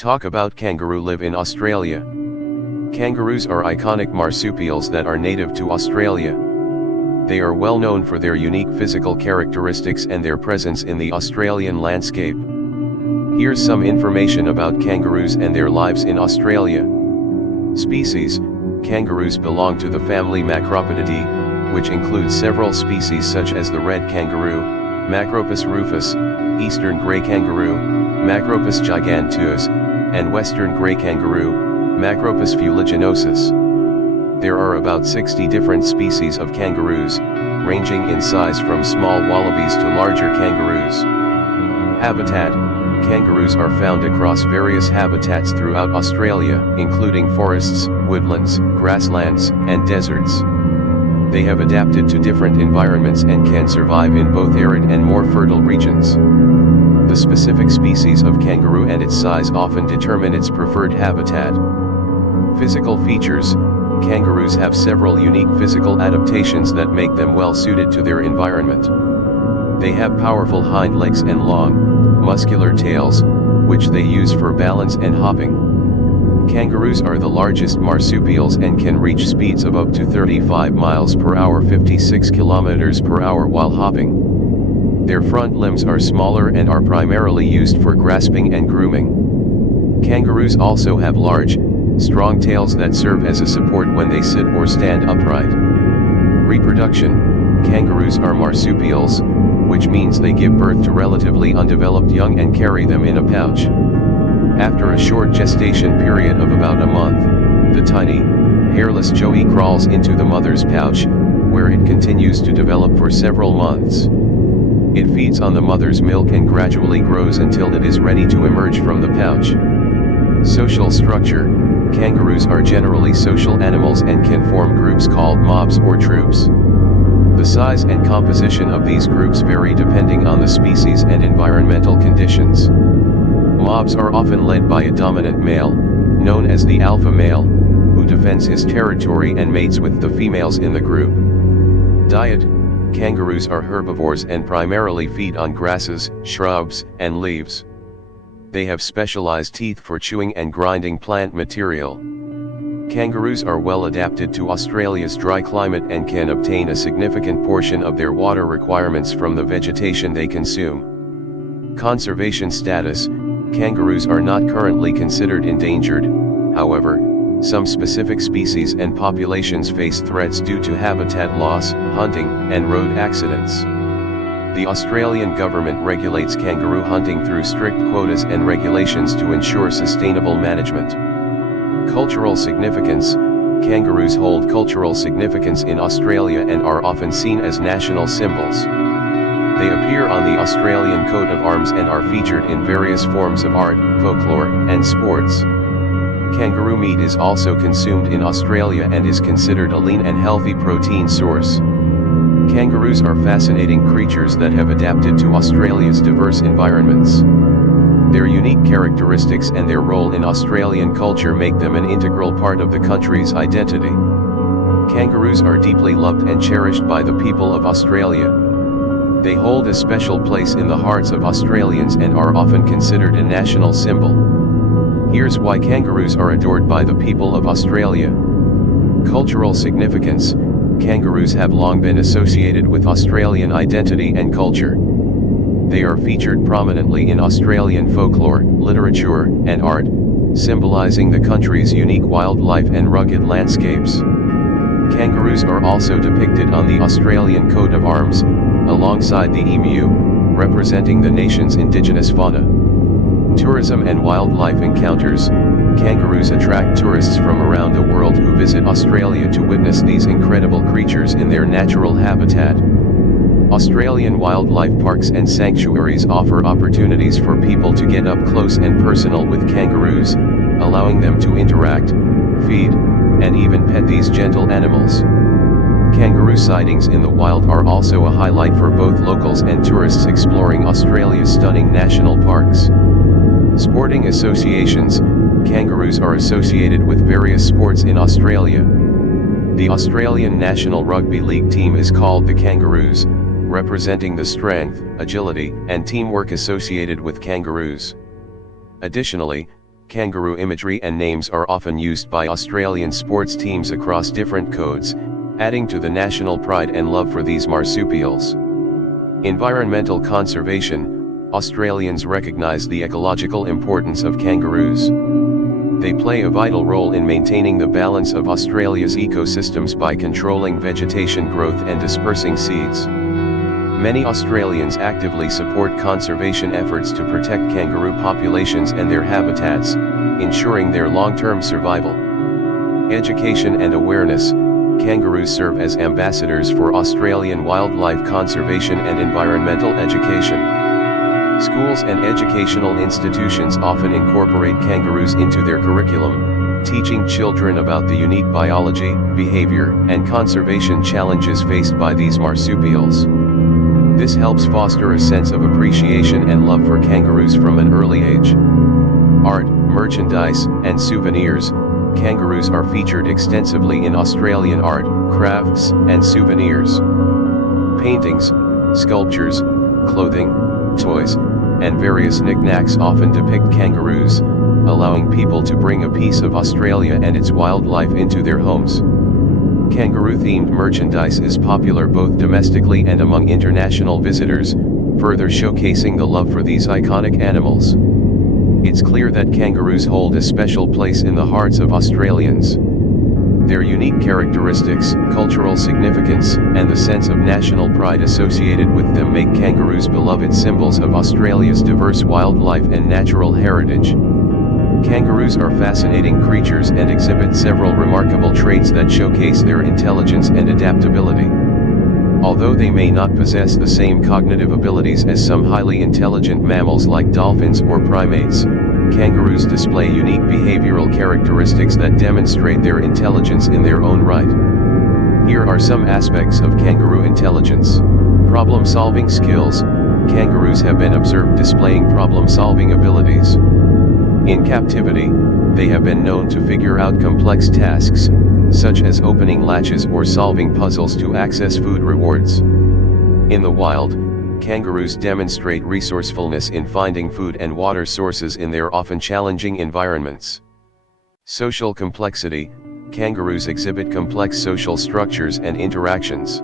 Talk about kangaroo live in Australia. Kangaroos are iconic marsupials that are native to Australia. They are well known for their unique physical characteristics and their presence in the Australian landscape. Here's some information about kangaroos and their lives in Australia. Species: kangaroos belong to the family Macropodidae, which includes several species such as the red kangaroo, Macropus rufus, eastern grey kangaroo, Macropus giganteus, and western grey kangaroo, Macropus fuliginosus. There are about 60 different species of kangaroos, ranging in size from small wallabies to larger kangaroos. Habitat: kangaroos are found across various habitats throughout Australia, including forests, woodlands, grasslands, and deserts. They have adapted to different environments and can survive in both arid and more fertile regions. The specific species of kangaroo and its size often determine its preferred habitat. Physical features: kangaroos have several unique physical adaptations that make them well suited to their environment. They have powerful hind legs and long, muscular tails, which they use for balance and hopping. Kangaroos are the largest marsupials and can reach speeds of up to 35 miles per hour, 56 kilometers per hour while hopping. Their front limbs are smaller and are primarily used for grasping and grooming. Kangaroos also have large, strong tails that serve as a support when they sit or stand upright. Reproduction: kangaroos are marsupials, which means they give birth to relatively undeveloped young and carry them in a pouch. After a short gestation period of about a month, the tiny, hairless joey crawls into the mother's pouch, where it continues to develop for several months. It feeds on the mother's milk and gradually grows until it is ready to emerge from the pouch. Social structure: kangaroos are generally social animals and can form groups called mobs or troops. The size and composition of these groups vary depending on the species and environmental conditions. Mobs are often led by a dominant male, known as the alpha male, who defends his territory and mates with the females in the group. Diet: kangaroos are herbivores and primarily feed on grasses, shrubs, and leaves. They have specialized teeth for chewing and grinding plant material. Kangaroos are well adapted to Australia's dry climate and can obtain a significant portion of their water requirements from the vegetation they consume. Conservation status: kangaroos are not currently considered endangered. However, some specific species and populations face threats due to habitat loss, hunting, and road accidents. The Australian government regulates kangaroo hunting through strict quotas and regulations to ensure sustainable management. Cultural significance: kangaroos hold cultural significance in Australia and are often seen as national symbols. They appear on the Australian coat of arms and are featured in various forms of art, folklore, and sports. Kangaroo meat is also consumed in Australia and is considered a lean and healthy protein source. Kangaroos are fascinating creatures that have adapted to Australia's diverse environments. Their unique characteristics and their role in Australian culture make them an integral part of the country's identity. Kangaroos are deeply loved and cherished by the people of Australia. They hold a special place in the hearts of Australians and are often considered a national symbol. Here's why kangaroos are adored by the people of Australia. Cultural significance: kangaroos have long been associated with Australian identity and culture. They are featured prominently in Australian folklore, literature, and art, symbolizing the country's unique wildlife and rugged landscapes. Kangaroos are also depicted on the Australian coat of arms, alongside the emu, representing the nation's indigenous fauna. Tourism and wildlife encounters: kangaroos attract tourists from around the world who visit Australia to witness these incredible creatures in their natural habitat. Australian wildlife parks and sanctuaries offer opportunities for people to get up close and personal with kangaroos, allowing them to interact, feed, and even pet these gentle animals. Kangaroo sightings in the wild are also a highlight for both locals and tourists exploring Australia's stunning national parks. Sporting associations: kangaroos are associated with various sports in Australia. The Australian National Rugby League team is called the Kangaroos, representing the strength, agility, and teamwork associated with kangaroos. Additionally, Kangaroo imagery and names are often used by Australian sports teams across different codes, adding to the national pride and love for these marsupials. Environmental conservation: Australians recognise the ecological importance of kangaroos. They play a vital role in maintaining the balance of Australia's ecosystems by controlling vegetation growth and dispersing seeds. Many Australians actively support conservation efforts to protect kangaroo populations and their habitats, ensuring their long-term survival. Education and awareness: kangaroos serve as ambassadors for Australian wildlife conservation and environmental education. Schools and educational institutions often incorporate kangaroos into their curriculum, teaching children about the unique biology, behavior, and conservation challenges faced by these marsupials. This helps foster a sense of appreciation and love for kangaroos from an early age. Art, merchandise, and souvenirs: kangaroos are featured extensively in Australian art, crafts, and souvenirs. Paintings, sculptures, clothing, toys, and various knickknacks often depict kangaroos, allowing people to bring a piece of Australia and its wildlife into their homes. Kangaroo-themed merchandise is popular both domestically and among international visitors, further showcasing the love for these iconic animals. It's clear that kangaroos hold a special place in the hearts of Australians. Their unique characteristics, cultural significance, and the sense of national pride associated with them make kangaroos beloved symbols of Australia's diverse wildlife and natural heritage. Kangaroos are fascinating creatures and exhibit several remarkable traits that showcase their intelligence and adaptability. Although they may not possess the same cognitive abilities as some highly intelligent mammals like dolphins or primates, kangaroos display unique behavioral characteristics that demonstrate their intelligence in their own right. Here are some aspects of kangaroo intelligence. Problem-solving skills: kangaroos have been observed displaying problem-solving abilities. In captivity, they have been known to figure out complex tasks, such as opening latches or solving puzzles to access food rewards. In the wild, kangaroos demonstrate resourcefulness in finding food and water sources in their often challenging environments. Social complexity: kangaroos exhibit complex social structures and interactions.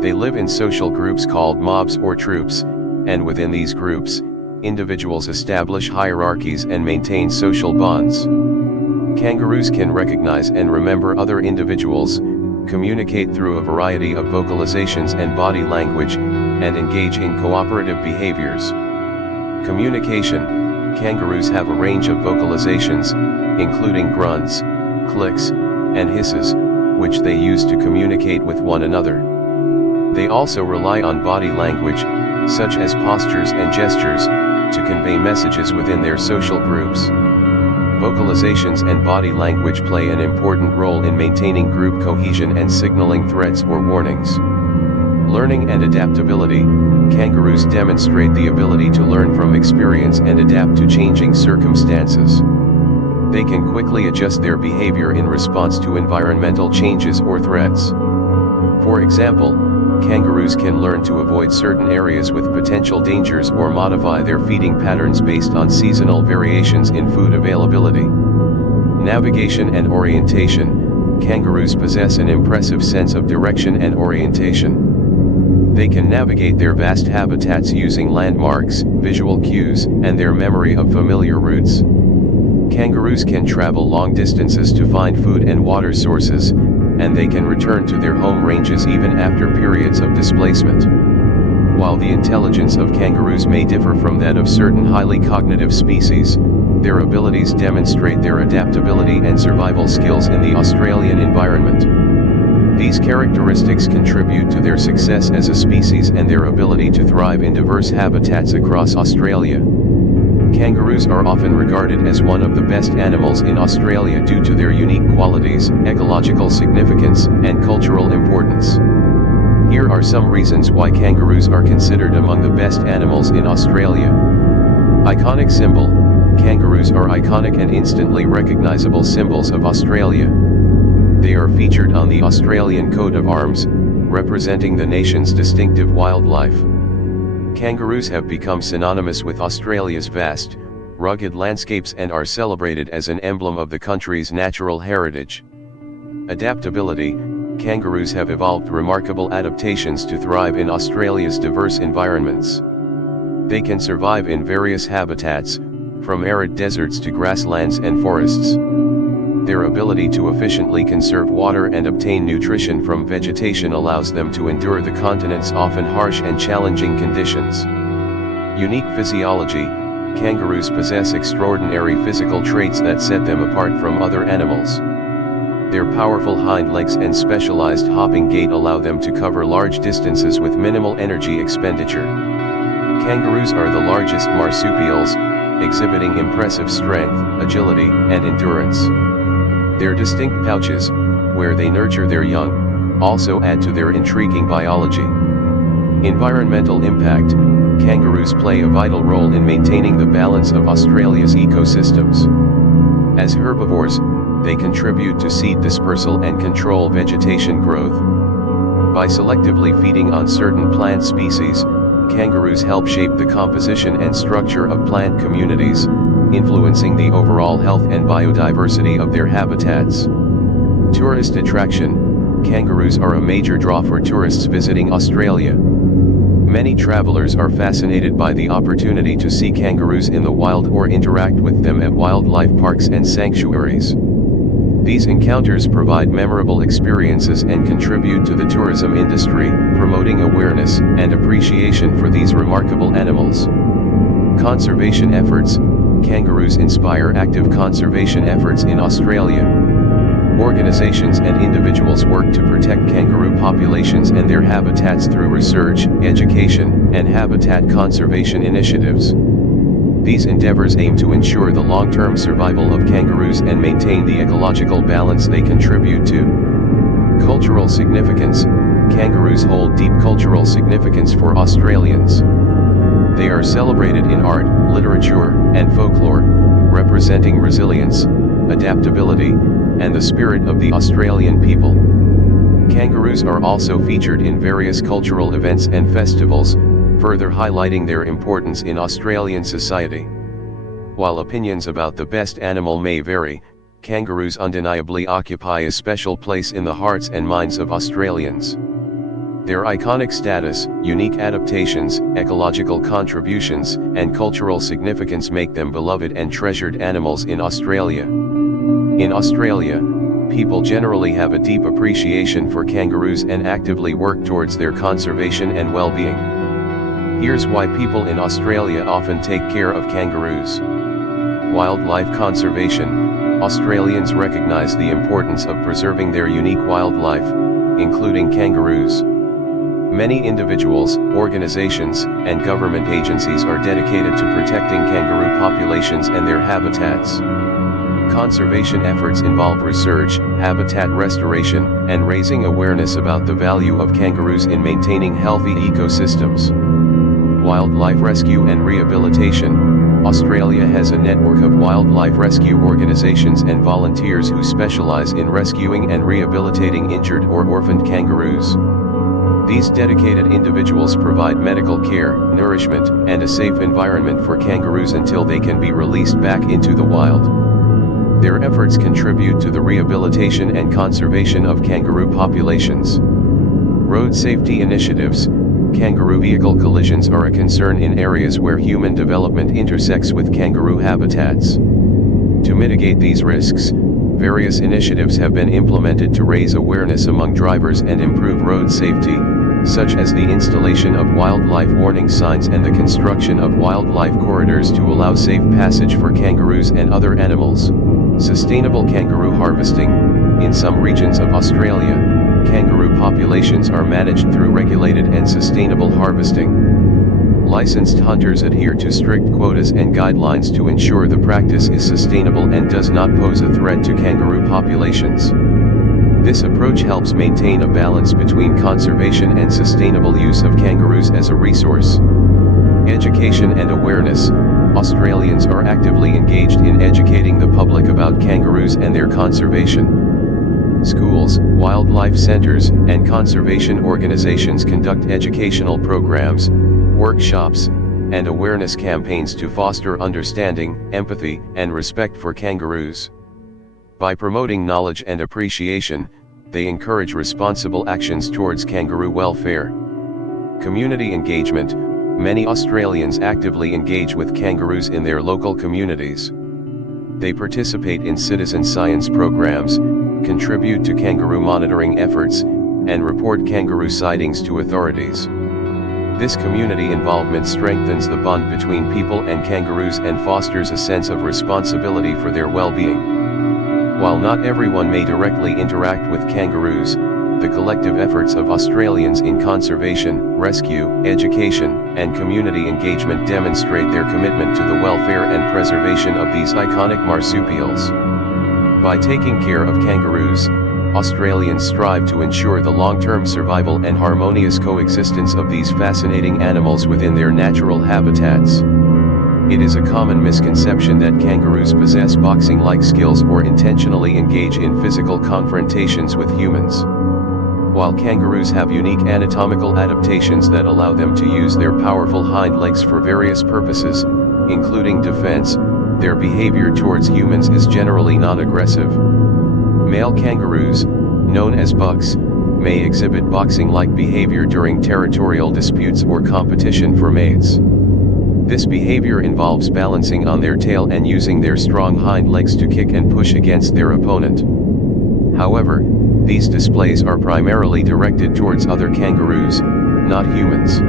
They live in social groups called mobs or troops, and within these groups, individuals establish hierarchies and maintain social bonds. Kangaroos can recognize and remember other individuals, communicate through a variety of vocalizations and body language, and engage in cooperative behaviors. Communication: kangaroos have a range of vocalizations, including grunts, clicks, and hisses, which they use to communicate with one another. They also rely on body language, such as postures and gestures, to convey messages within their social groups. Vocalizations and body language play an important role in maintaining group cohesion and signaling threats or warnings. Learning and adaptability: kangaroos demonstrate the ability to learn from experience and adapt to changing circumstances. They can quickly adjust their behavior in response to environmental changes or threats. For example, kangaroos can learn to avoid certain areas with potential dangers or modify their feeding patterns based on seasonal variations in food availability. Navigation and orientation: kangaroos possess an impressive sense of direction and orientation. They can navigate their vast habitats using landmarks, visual cues, and their memory of familiar routes. Kangaroos can travel long distances to find food and water sources, and they can return to their home ranges even after periods of displacement. While the intelligence of kangaroos may differ from that of certain highly cognitive species, their abilities demonstrate their adaptability and survival skills in the Australian environment. These characteristics contribute to their success as a species and their ability to thrive in diverse habitats across Australia. Kangaroos are often regarded as one of the best animals in Australia due to their unique qualities, ecological significance, and cultural importance. Here are some reasons why kangaroos are considered among the best animals in Australia. Iconic symbol: kangaroos are iconic and instantly recognizable symbols of Australia. They are featured on the Australian coat of arms, representing the nation's distinctive wildlife. Kangaroos have become synonymous with Australia's vast, rugged landscapes and are celebrated as an emblem of the country's natural heritage. Adaptability: kangaroos have evolved remarkable adaptations to thrive in Australia's diverse environments. They can survive in various habitats, from arid deserts to grasslands and forests. Their ability to efficiently conserve water and obtain nutrition from vegetation allows them to endure the continent's often harsh and challenging conditions. Unique physiology: kangaroos possess extraordinary physical traits that set them apart from other animals. Their powerful hind legs and specialized hopping gait allow them to cover large distances with minimal energy expenditure. Kangaroos are the largest marsupials, exhibiting impressive strength, agility, and endurance. Their distinct pouches, where they nurture their young, also add to their intriguing biology. Environmental impact: kangaroos play a vital role in maintaining the balance of Australia's ecosystems. As herbivores, they contribute to seed dispersal and control vegetation growth. By selectively feeding on certain plant species, kangaroos help shape the composition and structure of plant communities, influencing the overall health and biodiversity of their habitats. Tourist attraction: kangaroos are a major draw for tourists visiting Australia. Many travelers are fascinated by the opportunity to see kangaroos in the wild or interact with them at wildlife parks and sanctuaries. These encounters provide memorable experiences and contribute to the tourism industry, promoting awareness and appreciation for these remarkable animals. Conservation efforts: kangaroos inspire active conservation efforts in Australia. Organizations and individuals work to protect kangaroo populations and their habitats through research, education, and habitat conservation initiatives. These endeavors aim to ensure the long-term survival of kangaroos and maintain the ecological balance they contribute to. Cultural significance: kangaroos hold deep cultural significance for Australians. They are celebrated in art, literature, and folklore, representing resilience, adaptability, and the spirit of the Australian people. Kangaroos are also featured in various cultural events and festivals, further highlighting their importance in Australian society. While opinions about the best animal may vary, kangaroos undeniably occupy a special place in the hearts and minds of Australians. Their iconic status, unique adaptations, ecological contributions, and cultural significance make them beloved and treasured animals in Australia. In Australia, people generally have a deep appreciation for kangaroos and actively work towards their conservation and well-being. Here's why people in Australia often take care of kangaroos. Wildlife conservation: Australians recognize the importance of preserving their unique wildlife, including kangaroos. Many individuals, organizations, and government agencies are dedicated to protecting kangaroo populations and their habitats. Conservation efforts involve research, habitat restoration, and raising awareness about the value of kangaroos in maintaining healthy ecosystems. Wildlife rescue and rehabilitation: Australia has a network of wildlife rescue organizations and volunteers who specialize in rescuing and rehabilitating injured or orphaned kangaroos. These dedicated individuals provide medical care, nourishment, and a safe environment for kangaroos until they can be released back into the wild. Their efforts contribute to the rehabilitation and conservation of kangaroo populations. Road safety initiatives: kangaroo vehicle collisions are a concern in areas where human development intersects with kangaroo habitats. To mitigate these risks, various initiatives have been implemented to raise awareness among drivers and improve road safety, such as the installation of wildlife warning signs and the construction of wildlife corridors to allow safe passage for kangaroos and other animals. Sustainable kangaroo harvesting: in some regions of Australia, kangaroo populations are managed through regulated and sustainable harvesting. Licensed hunters adhere to strict quotas and guidelines to ensure the practice is sustainable and does not pose a threat to kangaroo populations. This approach helps maintain a balance between conservation and sustainable use of kangaroos as a resource. Education and awareness: Australians are actively engaged in educating the public about kangaroos and their conservation. Schools, wildlife centers, and conservation organizations conduct educational programs, workshops, and awareness campaigns to foster understanding, empathy, and respect for kangaroos. By promoting knowledge and appreciation, they encourage responsible actions towards kangaroo welfare. Community engagement. Many Australians actively engage with kangaroos in their local communities. They participate in citizen science programs, contribute to kangaroo monitoring efforts, and report kangaroo sightings to authorities. This community involvement strengthens the bond between people and kangaroos and fosters a sense of responsibility for their well-being. While not everyone may directly interact with kangaroos, the collective efforts of Australians in conservation, rescue, education, and community engagement demonstrate their commitment to the welfare and preservation of these iconic marsupials. By taking care of kangaroos, Australians strive to ensure the long-term survival and harmonious coexistence of these fascinating animals within their natural habitats. It is a common misconception that kangaroos possess boxing-like skills or intentionally engage in physical confrontations with humans. While kangaroos have unique anatomical adaptations that allow them to use their powerful hind legs for various purposes, including defense, their behavior towards humans is generally non-aggressive. Male kangaroos, known as bucks, may exhibit boxing-like behavior during territorial disputes or competition for mates. This behavior involves balancing on their tail and using their strong hind legs to kick and push against their opponent. However, these displays are primarily directed towards other kangaroos, not humans.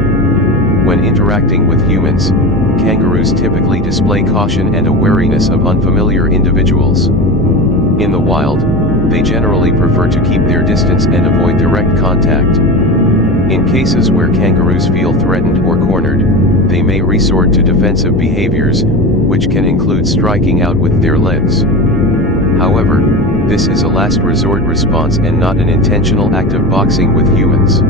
When interacting with humans, kangaroos typically display caution and a wariness of unfamiliar individuals. In the wild, they generally prefer to keep their distance and avoid direct contact. In cases where kangaroos feel threatened or cornered, they may resort to defensive behaviors, which can include striking out with their legs. However, this is a last resort response and not an intentional act of boxing with humans.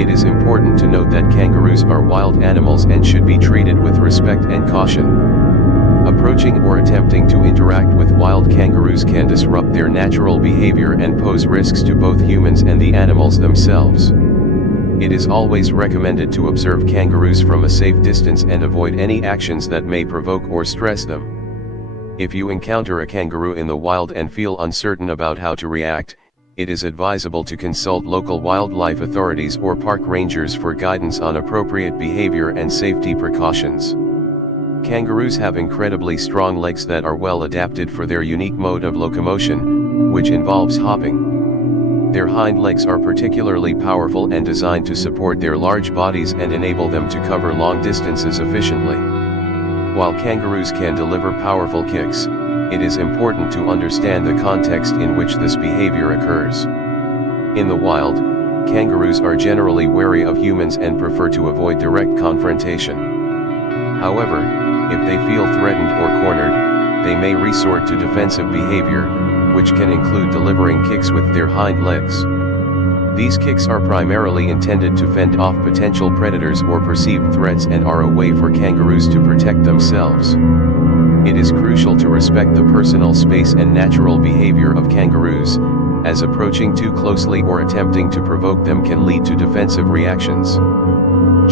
It is important to note that kangaroos are wild animals and should be treated with respect and caution. Approaching or attempting to interact with wild kangaroos can disrupt their natural behavior and pose risks to both humans and the animals themselves. It is always recommended to observe kangaroos from a safe distance and avoid any actions that may provoke or stress them. If you encounter a kangaroo in the wild and feel uncertain about how to react, it is advisable to consult local wildlife authorities or park rangers for guidance on appropriate behavior and safety precautions. Kangaroos have incredibly strong legs that are well adapted for their unique mode of locomotion, which involves hopping. Their hind legs are particularly powerful and designed to support their large bodies and enable them to cover long distances efficiently. While kangaroos can deliver powerful kicks, it is important to understand the context in which this behavior occurs. In the wild, kangaroos are generally wary of humans and prefer to avoid direct confrontation. However, if they feel threatened or cornered, they may resort to defensive behavior, which can include delivering kicks with their hind legs. These kicks are primarily intended to fend off potential predators or perceived threats and are a way for kangaroos to protect themselves. It is crucial to respect the personal space and natural behavior of kangaroos, as approaching too closely or attempting to provoke them can lead to defensive reactions.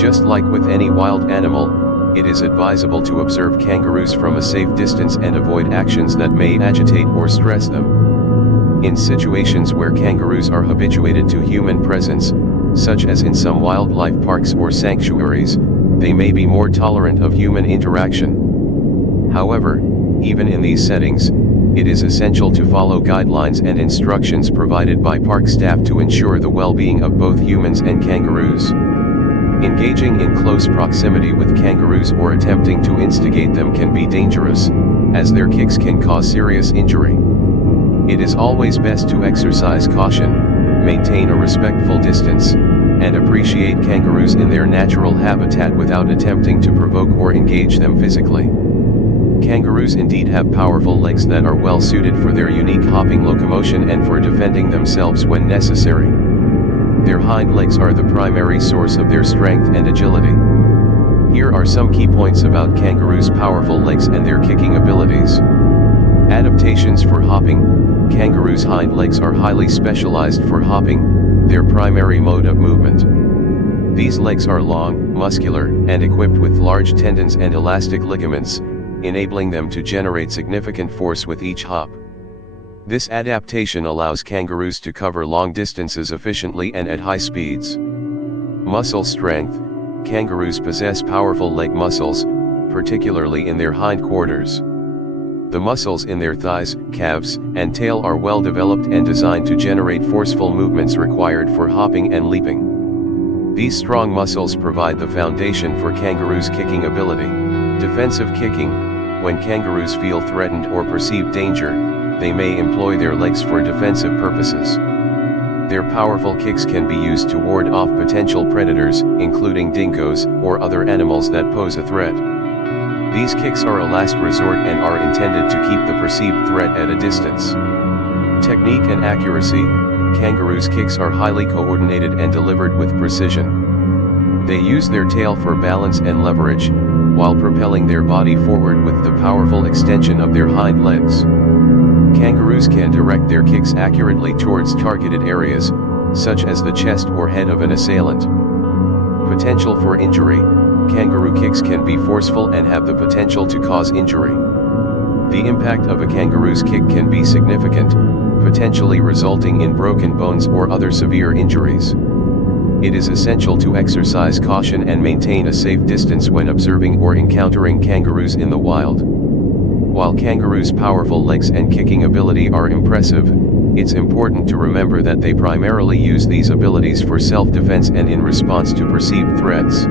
Just like with any wild animal, it is advisable to observe kangaroos from a safe distance and avoid actions that may agitate or stress them. In situations where kangaroos are habituated to human presence, such as in some wildlife parks or sanctuaries, they may be more tolerant of human interaction. However, even in these settings, it is essential to follow guidelines and instructions provided by park staff to ensure the well-being of both humans and kangaroos. Engaging in close proximity with kangaroos or attempting to instigate them can be dangerous, as their kicks can cause serious injury. It is always best to exercise caution, maintain a respectful distance, and appreciate kangaroos in their natural habitat without attempting to provoke or engage them physically. Kangaroos indeed have powerful legs that are well suited for their unique hopping locomotion and for defending themselves when necessary. Their hind legs are the primary source of their strength and agility. Here are some key points about kangaroos' powerful legs and their kicking abilities. Adaptations for hopping. Kangaroos' hind legs are highly specialized for hopping, their primary mode of movement. These legs are long, muscular, and equipped with large tendons and elastic ligaments, enabling them to generate significant force with each hop. This adaptation allows kangaroos to cover long distances efficiently and at high speeds. Muscle strength. Kangaroos possess powerful leg muscles, particularly in their hindquarters. The muscles in their thighs, calves, and tail are well developed and designed to generate forceful movements required for hopping and leaping. These strong muscles provide the foundation for kangaroos' kicking ability. Defensive kicking. When kangaroos feel threatened or perceive danger, they may employ their legs for defensive purposes. Their powerful kicks can be used to ward off potential predators, including dingoes or other animals that pose a threat. These kicks are a last resort and are intended to keep the perceived threat at a distance. Technique and accuracy. Kangaroos' kicks are highly coordinated and delivered with precision. They use their tail for balance and leverage, while propelling their body forward with the powerful extension of their hind legs. Kangaroos can direct their kicks accurately towards targeted areas, such as the chest or head of an assailant. Potential for injury. Kangaroo kicks can be forceful and have the potential to cause injury. The impact of a kangaroo's kick can be significant, potentially resulting in broken bones or other severe injuries. It is essential to exercise caution and maintain a safe distance when observing or encountering kangaroos in the wild. While kangaroos' powerful legs and kicking ability are impressive, it's important to remember that they primarily use these abilities for self-defense and in response to perceived threats.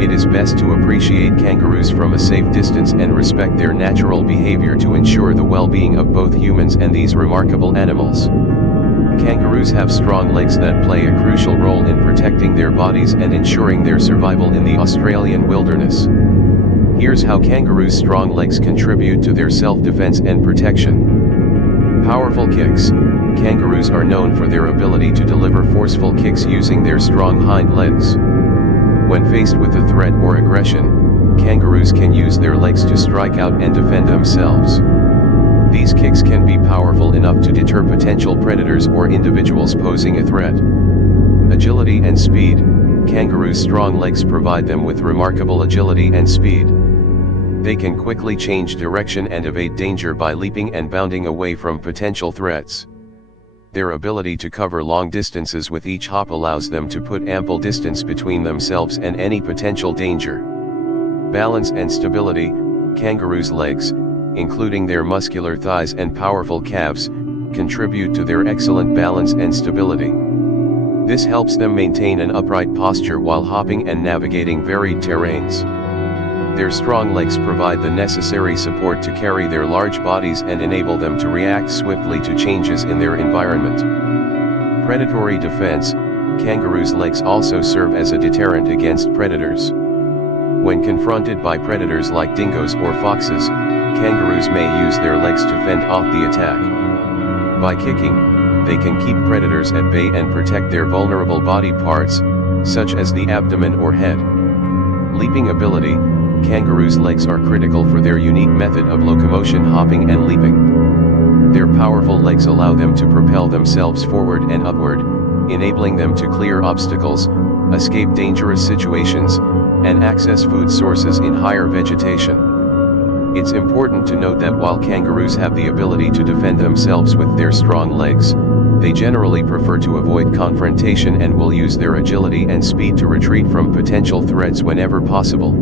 It is best to appreciate kangaroos from a safe distance and respect their natural behavior to ensure the well-being of both humans and these remarkable animals. Kangaroos have strong legs that play a crucial role in protecting their bodies and ensuring their survival in the Australian wilderness. Here's how kangaroos' strong legs contribute to their self-defense and protection. Powerful kicks. Kangaroos are known for their ability to deliver forceful kicks using their strong hind legs. When faced with a threat or aggression, kangaroos can use their legs to strike out and defend themselves. These kicks can be powerful enough to deter potential predators or individuals posing a threat. Agility and speed. Kangaroos' strong legs provide them with remarkable agility and speed. They can quickly change direction and evade danger by leaping and bounding away from potential threats. Their ability to cover long distances with each hop allows them to put ample distance between themselves and any potential danger. Balance and stability. Kangaroos' legs, including their muscular thighs and powerful calves, contribute to their excellent balance and stability. This helps them maintain an upright posture while hopping and navigating varied terrains. Their strong legs provide the necessary support to carry their large bodies and enable them to react swiftly to changes in their environment. Predatory defense. Kangaroos' legs also serve as a deterrent against predators. When confronted by predators like dingoes or foxes, kangaroos may use their legs to fend off the attack. By kicking, they can keep predators at bay and protect their vulnerable body parts, such as the abdomen or head. Leaping ability. Kangaroos' legs are critical for their unique method of locomotion, hopping and leaping. Their powerful legs allow them to propel themselves forward and upward, enabling them to clear obstacles, escape dangerous situations, and access food sources in higher vegetation. It's important to note that while kangaroos have the ability to defend themselves with their strong legs, they generally prefer to avoid confrontation and will use their agility and speed to retreat from potential threats whenever possible.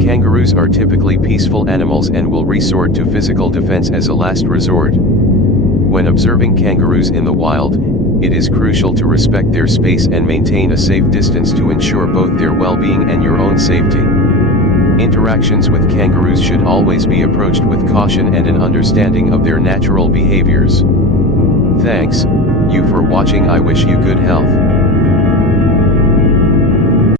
Kangaroos are typically peaceful animals and will resort to physical defense as a last resort. When observing kangaroos in the wild, it is crucial to respect their space and maintain a safe distance to ensure both their well-being and your own safety. Interactions with kangaroos should always be approached with caution and an understanding of their natural behaviors. Thanks, you for watching. I wish you good health.